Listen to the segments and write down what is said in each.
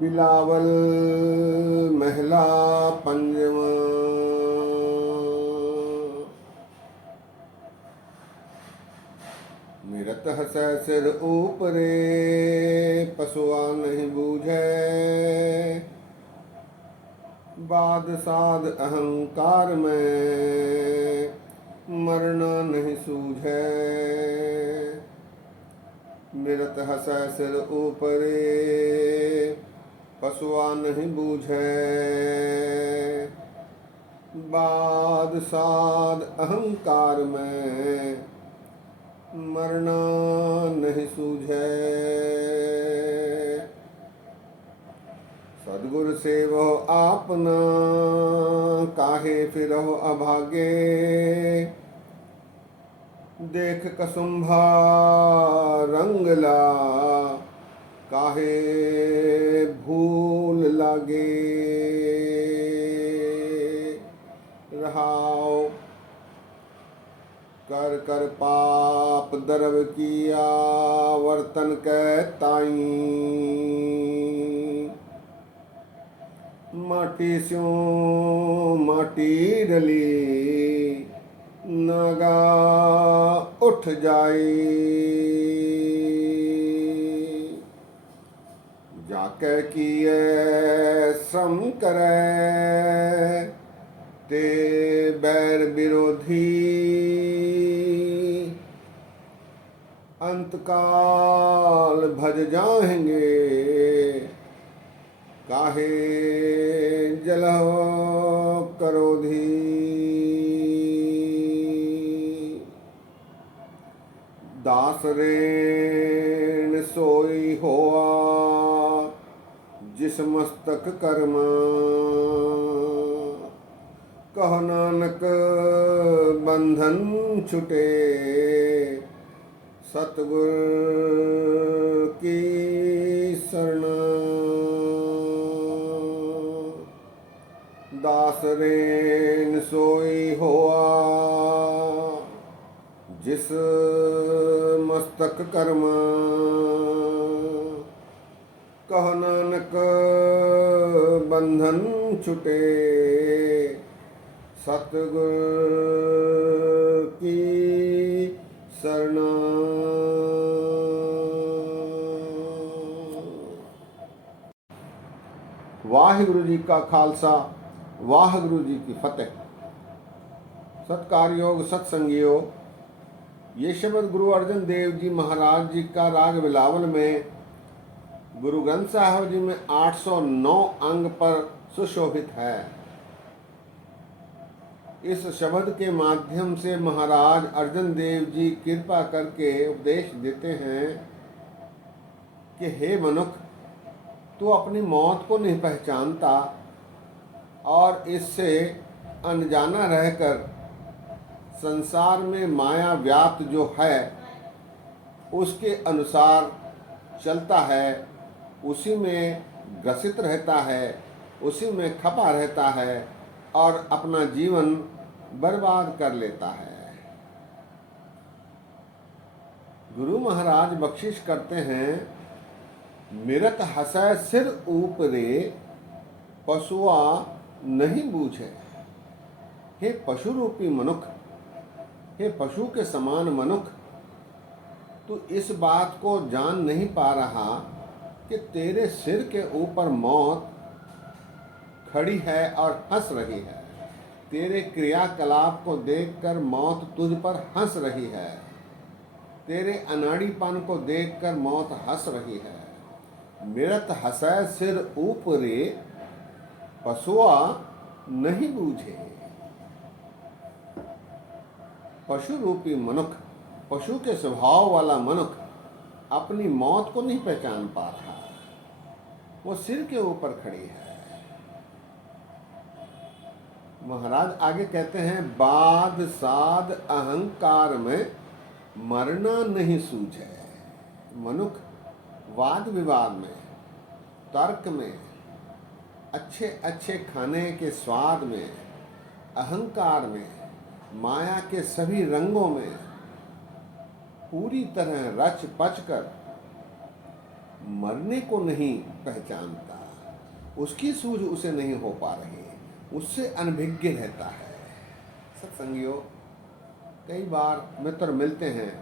बिलावल महला पंजवा। निरत हसै सिर ऊपरे, पशुआ नहीं बूझै। बाद साध अहंकार में, मरना नहीं सूझै। निरत हसै सिर ऊपरे, पशुआ नहीं बूझै। बाद साध अहंकार में, मरना नहीं सूझै। सद्गुरु सेवो आपना, काहे फिरहो अभागे। देख कसुम्भा रंगला, काहे भूल लागे। रहाओ कर कर पाप दरब किया, वर्तन कै ताई। माटी स्यों माटी डली, नागा उठ जाई। जाके किए श्रम करे, ते बैर विरोधी। अंतकाल भज जाएंगे, काहे जलहो करोधी। दास रेण सोई होआ, जिस मस्तक कर्मा। कहो नानक बंधन छुटे, सतगुर की शरणा। दास रेन सोई होआ, जिस मस्तक कर्मा। कहो नानक बंधन छुटे, सतगुर की शरणा। वाहिगुरु जी का खालसा, वाहिगुरु जी की फतेह। सत्कारयोग सत्संगियों, ये शब्द गुरु अर्जन देव जी महाराज जी का राग बिलावल में गुरु ग्रंथ साहब जी में 809 अंग पर सुशोभित है। इस शब्द के माध्यम से महाराज अर्जन देव जी कृपा करके उपदेश देते हैं कि हे मनुष्य, तू अपनी मौत को नहीं पहचानता और इससे अनजाना रहकर संसार में माया व्याप्त जो है उसके अनुसार चलता है, उसी में ग्रसित रहता है, उसी में खपा रहता है और अपना जीवन बर्बाद कर लेता है। गुरु महाराज बख्शिश करते हैं, मिरत हसै सिर ऊपरे, पशुआ नहीं बूझे। हे पशु रूपी मनुष्य, हे पशु के समान मनुष्य, तू इस बात को जान नहीं पा रहा कि तेरे सिर के ऊपर मौत खड़ी है और हंस रही है। तेरे क्रियाकलाप को देखकर मौत तुझ पर हंस रही है। तेरे अनाड़ीपन को देखकर मौत हंस रही है। मिरत हसै सिर ऊपरे, पशुआ नहीं बूझे। पशु रूपी मनुष्य, पशु के स्वभाव वाला मनुष्य अपनी मौत को नहीं पहचान पा रहा। वो सिर के ऊपर खड़ी है। महाराज आगे कहते हैं, बाद साध अहंकार में मरना नहीं सूझे। मनुष्य वाद विवाद में, तर्क में, अच्छे अच्छे खाने के स्वाद में, अहंकार में, माया के सभी रंगों में पूरी तरह रच पच कर मरने को नहीं पहचानता। उसकी सूझ उसे नहीं हो पा रही, उससे अनभिज्ञ रहता है। सत्संगियों, कई बार मित्र मिलते हैं,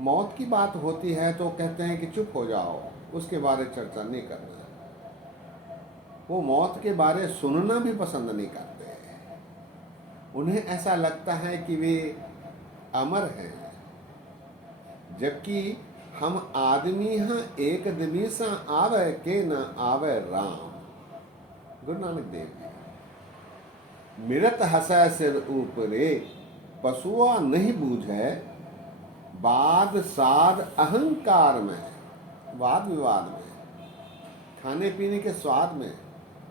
मौत की बात होती है तो कहते हैं कि चुप हो जाओ, उसके बारे चर्चा नहीं करना। वो मौत के बारे सुनना भी पसंद नहीं करते। उन्हें ऐसा लगता है कि वे अमर हैं, जबकि हम आदमी हाँ एक दिवसा आवे के न आवे राम। गुरु नानक देव जी। मिरत हसै सिर ऊपरे, पशुआ नहीं बूझे, वाद साध अहंकार में। वाद विवाद में, खाने पीने के स्वाद में,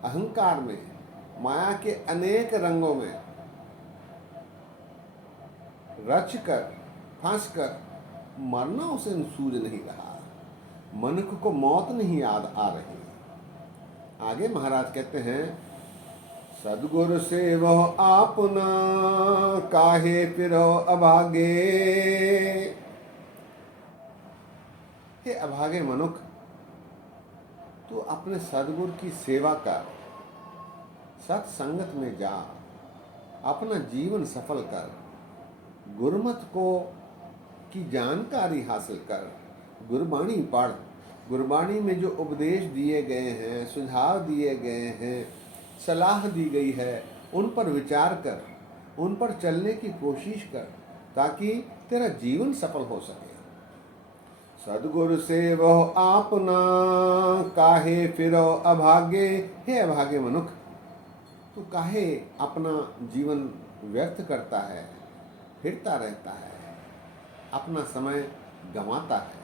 अहंकार में, माया के अनेक रंगों में रच कर फंस कर मरना उसे सूझ नहीं रहा। मनुष्य को मौत नहीं याद आ रही। आगे महाराज कहते हैं, सदगुरु से वह आपना, काहे फिरो अभागे। हे अभागे मनुष्य, तू अपने सदगुरु की सेवा कर, सत्संगत में जा, अपना जीवन सफल कर, गुरुमत को की जानकारी हासिल कर, गुरबाणी पढ़। गुरबाणी में जो उपदेश दिए गए हैं, सुझाव दिए गए हैं, सलाह दी गई है, उन पर विचार कर, उन पर चलने की कोशिश कर, ताकि तेरा जीवन सफल हो सके। सदगुरु से वह आपना, काहे फिरो अभागे। हे अभागे मनुष्य, तू काहे अपना जीवन व्यर्थ करता है, फिरता रहता है, अपना समय गंवाता है।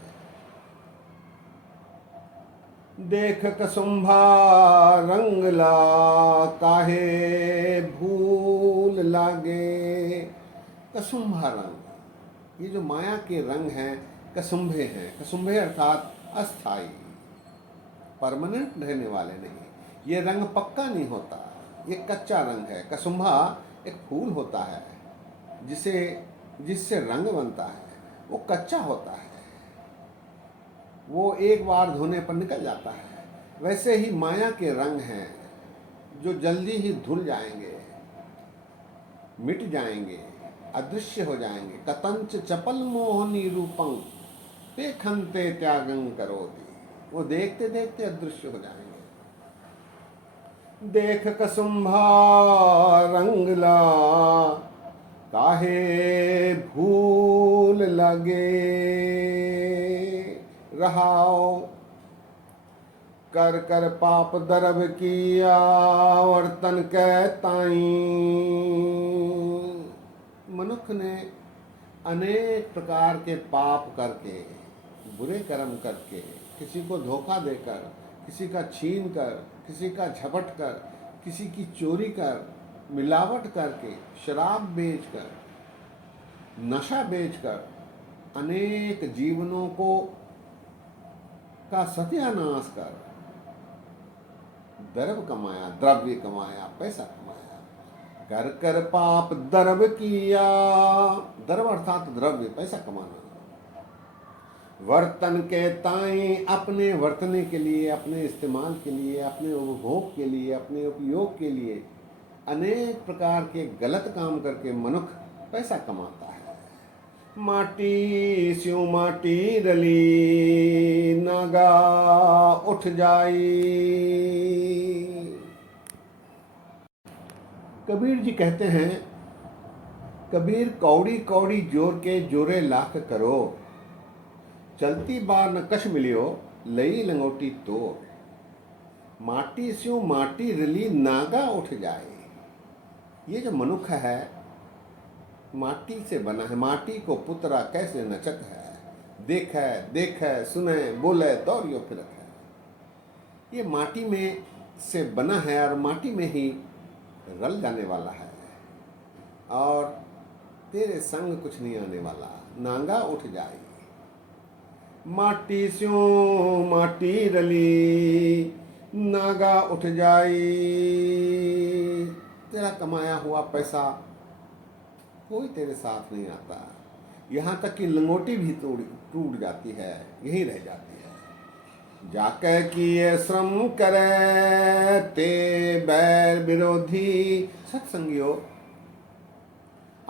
देख कसुम्भा रंगला, काहे भूल लागे। कसुम्भा रंग, ये जो माया के रंग हैं, कसुम्भे हैं। कसुम्भे अर्थात अस्थाई, परमानेंट रहने वाले नहीं। ये रंग पक्का नहीं होता, ये कच्चा रंग है। कसुम्भा एक फूल होता है जिससे रंग बनता है, वो कच्चा होता है, वो एक बार धोने पर निकल जाता है। वैसे ही माया के रंग हैं जो जल्दी ही धुल जाएंगे, मिट जाएंगे, अदृश्य हो जाएंगे। कतंच चपल मोहनी रूपं, पेखंते त्यागं करोति। वो देखते देखते अदृश्य हो जाएंगे। देख कसुम्भा रंगला, काहे भूल लगे। रहाओ कर कर पाप दरब किया, वर्तन कै ताई। मनुष्य ने अनेक प्रकार के पाप करके, बुरे कर्म करके, किसी को धोखा देकर, किसी का छीन कर, किसी का झपट कर, किसी की चोरी कर, मिलावट करके, शराब बेचकर, नशा बेचकर अनेक जीवनों को का सत्यानाश कर दर्भ कमाया, द्रव्य कमाया, पैसा कमाया। कर कर पाप दर्भ किया, दर्भ अर्थात द्रव्य, पैसा कमाना। वर्तन के ताई, अपने वर्तने के लिए, अपने इस्तेमाल के लिए, अपने उपभोग के लिए, अपने उपयोग के लिए अनेक प्रकार के गलत काम करके मनुष्य पैसा कमाता है। माटी स्यों माटी रली, नागा उठ जाई। कबीर जी कहते हैं, कबीर कौड़ी कौड़ी जोर के जोरे लाख करो, चलती बार न कश मिलियो, लई लंगोटी तोड़। माटी स्यों माटी रली, नागा उठ जाए। ये जो मनुष्य है माटी से बना है, माटी को पुतरा कैसे नचत है। देखे देखे सुने बोले दौड़ियो फिरत है। ये माटी में से बना है और माटी में ही रल जाने वाला है, और तेरे संग कुछ नहीं आने वाला। नांगा उठ जाए। माटी स्यों माटी रली, नागा उठ जाई। तेरा कमाया हुआ पैसा कोई तेरे साथ नहीं आता। यहाँ तक कि लंगोटी भी टूट जाती है, यहीं रह जाती है। जाके किए श्रम करे ते बैर विरोधी। सत्संगियों,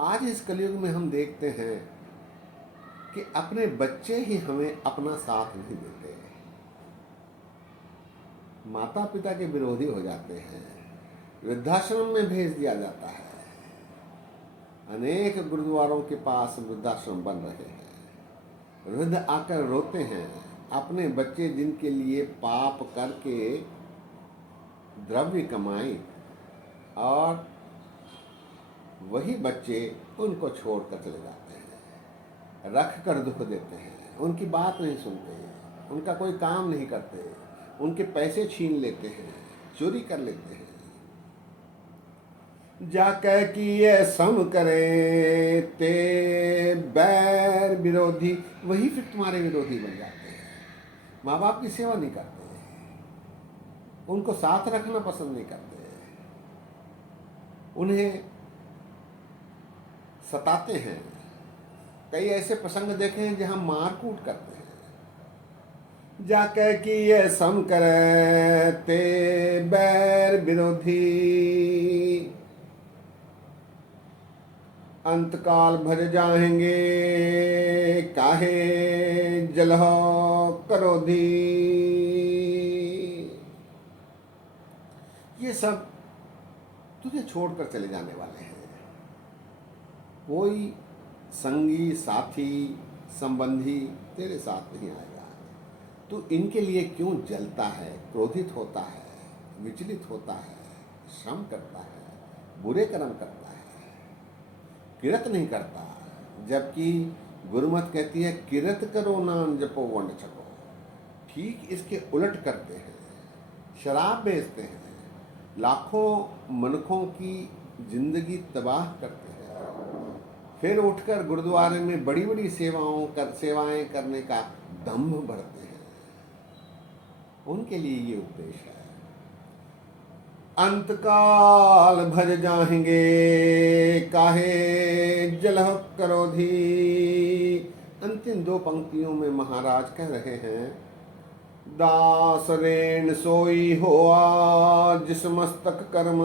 आज इस कलयुग में हम देखते हैं कि अपने बच्चे ही हमें अपना साथ नहीं देते, माता पिता के विरोधी हो जाते हैं, वृद्धाश्रम में भेज दिया जाता है। अनेक गुरुद्वारों के पास वृद्धाश्रम बन रहे हैं। वृद्ध आकर रोते हैं, अपने बच्चे जिनके लिए पाप करके द्रव्य कमाए और वही बच्चे उनको छोड़कर चले जाते हैं, रख कर दुख देते हैं, उनकी बात नहीं सुनते, उनका कोई काम नहीं करते, उनके पैसे छीन लेते हैं, चोरी कर लेते हैं। जाके किए सम करे ते बैर विरोधी, वही फिर तुम्हारे विरोधी बन जाते हैं। माँ बाप की सेवा नहीं करते, उनको साथ रखना पसंद नहीं करते, उन्हें सताते हैं। कई ऐसे प्रसंग देखे हैं जहां मारकूट करते हैं। जाके किए सम करे ते बैर विरोधी, अंतकाल भज जाएंगे काहे जलह करोधी। ये सब तुझे छोड़कर चले जाने वाले हैं। कोई संगी साथी संबंधी तेरे साथ नहीं आएगा। तू इनके लिए क्यों जलता है, क्रोधित होता है, विचलित होता है, श्रम करता है, बुरे कर्म करता है, किरत नहीं करता। जबकि गुरुमत कहती है किरत करो नाम जपो वंड छको। ठीक इसके उलट करते हैं, शराब बेचते हैं, लाखों मनखों की जिंदगी तबाह करते हैं, फिर उठकर गुरुद्वारे में बड़ी बड़ी सेवाएं करने का दम्भ बढ़ते हैं। उनके लिए ये उपदेश है। अंतकाल भज जाएंगे काहे जलह करोधी। अंतिम दो पंक्तियों में महाराज कह रहे हैं, दास रेण सोई होआ जिस मस्तक कर्म।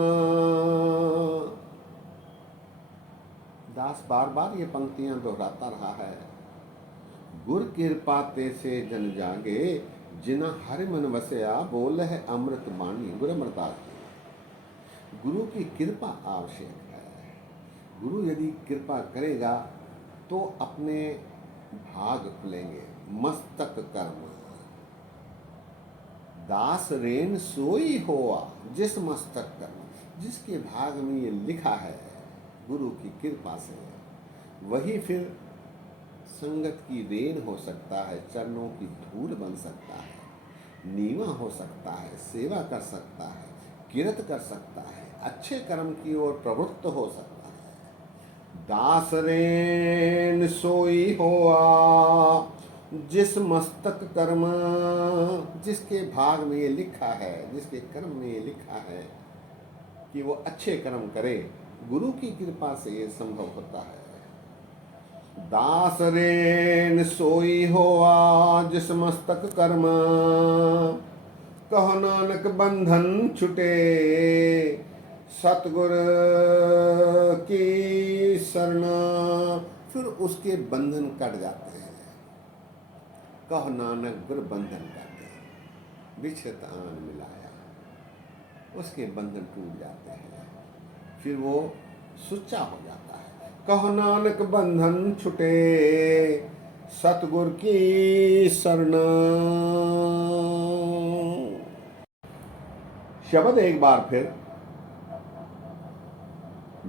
दास बार बार ये पंक्तियां दोहराता रहा है। गुर कृपा ते से जन जागे जिना हरि मन वसया, बोल है अमृत वाणी। गुरु अमरदास जी, गुरु की कृपा आवश्यक है। गुरु यदि कृपा करेगा तो अपने भाग खुलेंगे। मस्तक कर्म, दास रेन सोई होआ जिस मस्तक कर्म, जिसके भाग में ये लिखा है गुरु की कृपा से, वही फिर संगत की रेन हो सकता है, चरणों की धूल बन सकता है, नीवा हो सकता है, सेवा कर सकता है, किरत कर सकता है, अच्छे कर्म की ओर प्रवृत्त हो सकता है। दास रेन सोई होआ जिस मस्तक कर्म, जिसके भाग में ये लिखा है, जिसके कर्म में ये लिखा है कि वो अच्छे कर्म करे, गुरु की कृपा से ये संभव होता है। दास रेन सोई होआ जिस मस्तक कर्म, कहो नानक बंधन छुटे सतगुर की शरण। फिर उसके बंधन कट जाते हैं। कहो नानक गुर बंधन करते, बिछत आन मिलाया, उसके बंधन टूट जाते हैं, फिर वो सुच्चा हो जाता है। कहो नानक बंधन छुटे सतगुर की शरण। शब्द एक बार फिर,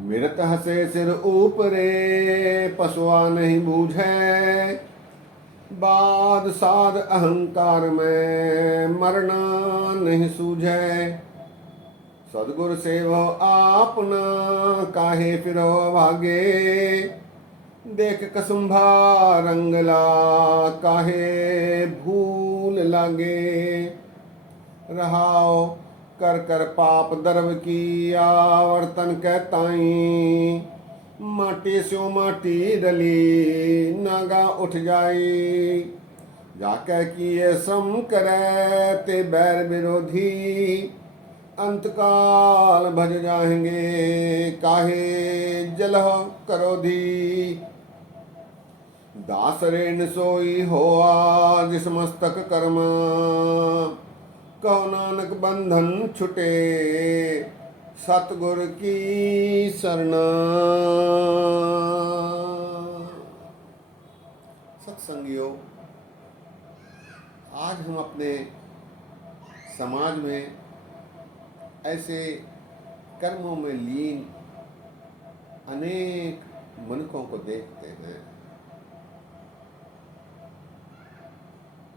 मृत हसे सिर ऊपरे पशुआ नहीं बूझे, बाद साध अहंकार में मरना नहीं सूझे। सदगुरु सेवो आपना काहे फिरो भागे, देख कसुंभा रंगला काहे भूल लागे। रहाओ कर कर पाप दर्व की आवर्तन कहताई, माटी स्यो माटी डली नागा उठ जाई। जाके किए श्रम करे ते बैर विरोधी, अंतकाल भज जाएंगे काहे जलह करोधी। दास रेण सोई होआ जिस मस्तक कर्मा, कहो नानक बंधन छुटे सतगुर की शरणा। सत्संगियों, आज हम अपने समाज में ऐसे कर्मों में लीन अनेक मनुष्यों को देखते हैं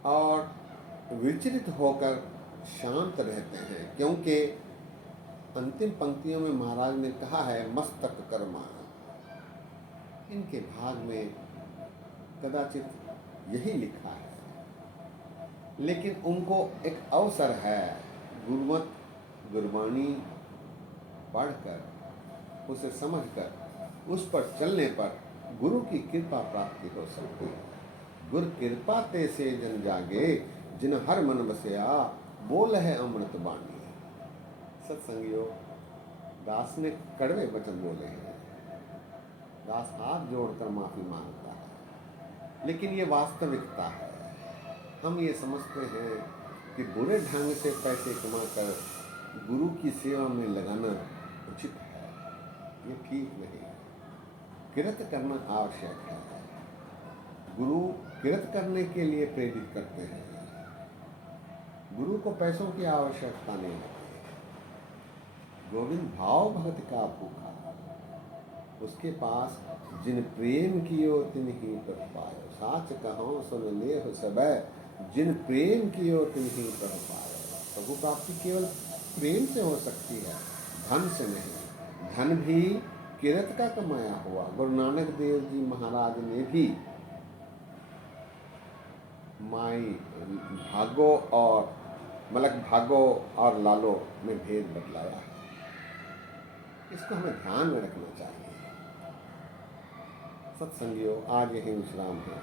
और विचलित होकर शांत रहते हैं, क्योंकि अंतिम पंक्तियों में महाराज ने कहा है मस्तक कर्मा। इनके भाग में कदाचित यही लिखा है, लेकिन उनको एक अवसर है गुरुमत गुरबाणी पढ़कर उसे समझकर उस पर चलने पर गुरु की कृपा प्राप्ति हो सकती है। गुर कृपा ते से जन जागे, जिन हर मन बसया बोल है अमृत बाणी। सत्संगियों, दास ने कड़वे वचन बोले हैं। दास हाथ जोड़कर माफी मांगता है, लेकिन ये वास्तविकता है। हम ये समझते हैं कि बुरे ढंग से पैसे कमाकर गुरु की सेवा में लगाना उचित है, ये ठीक नहीं। किरत करना आवश्यक है। गुरु किरत करने के लिए प्रेरित करते हैं। गुरु को पैसों की आवश्यकता नहीं होती। गोविंद भाव भगत का भूखा, उसके पास जिन प्रेम कियो तिन ही प्रभ पायो। साच कहो सुन ले हो सबे, जिन प्रेम कियो तिन ही प्रभ पायो। प्रभु प्राप्ति केवल प्रेम से हो सकती है, धन से नहीं। धन भी किरत का कमाया हुआ। गुरु नानक देव जी महाराज ने भी माई भागो और मलक भागो और लालो में भेद बतलाया है। इसको हमें ध्यान में रखना चाहिए। सत्संगियों, आज यही विश्राम है।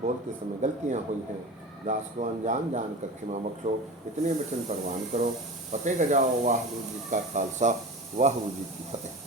बोलते समय गलतियां हुई हैं, दास को अनजान जानकर क्षमा बख्शो। इतने वचन परवान करो। फतेह गजाओ। वाहिगुरु जी का खालसा, वाहिगुरु जी की फतेह।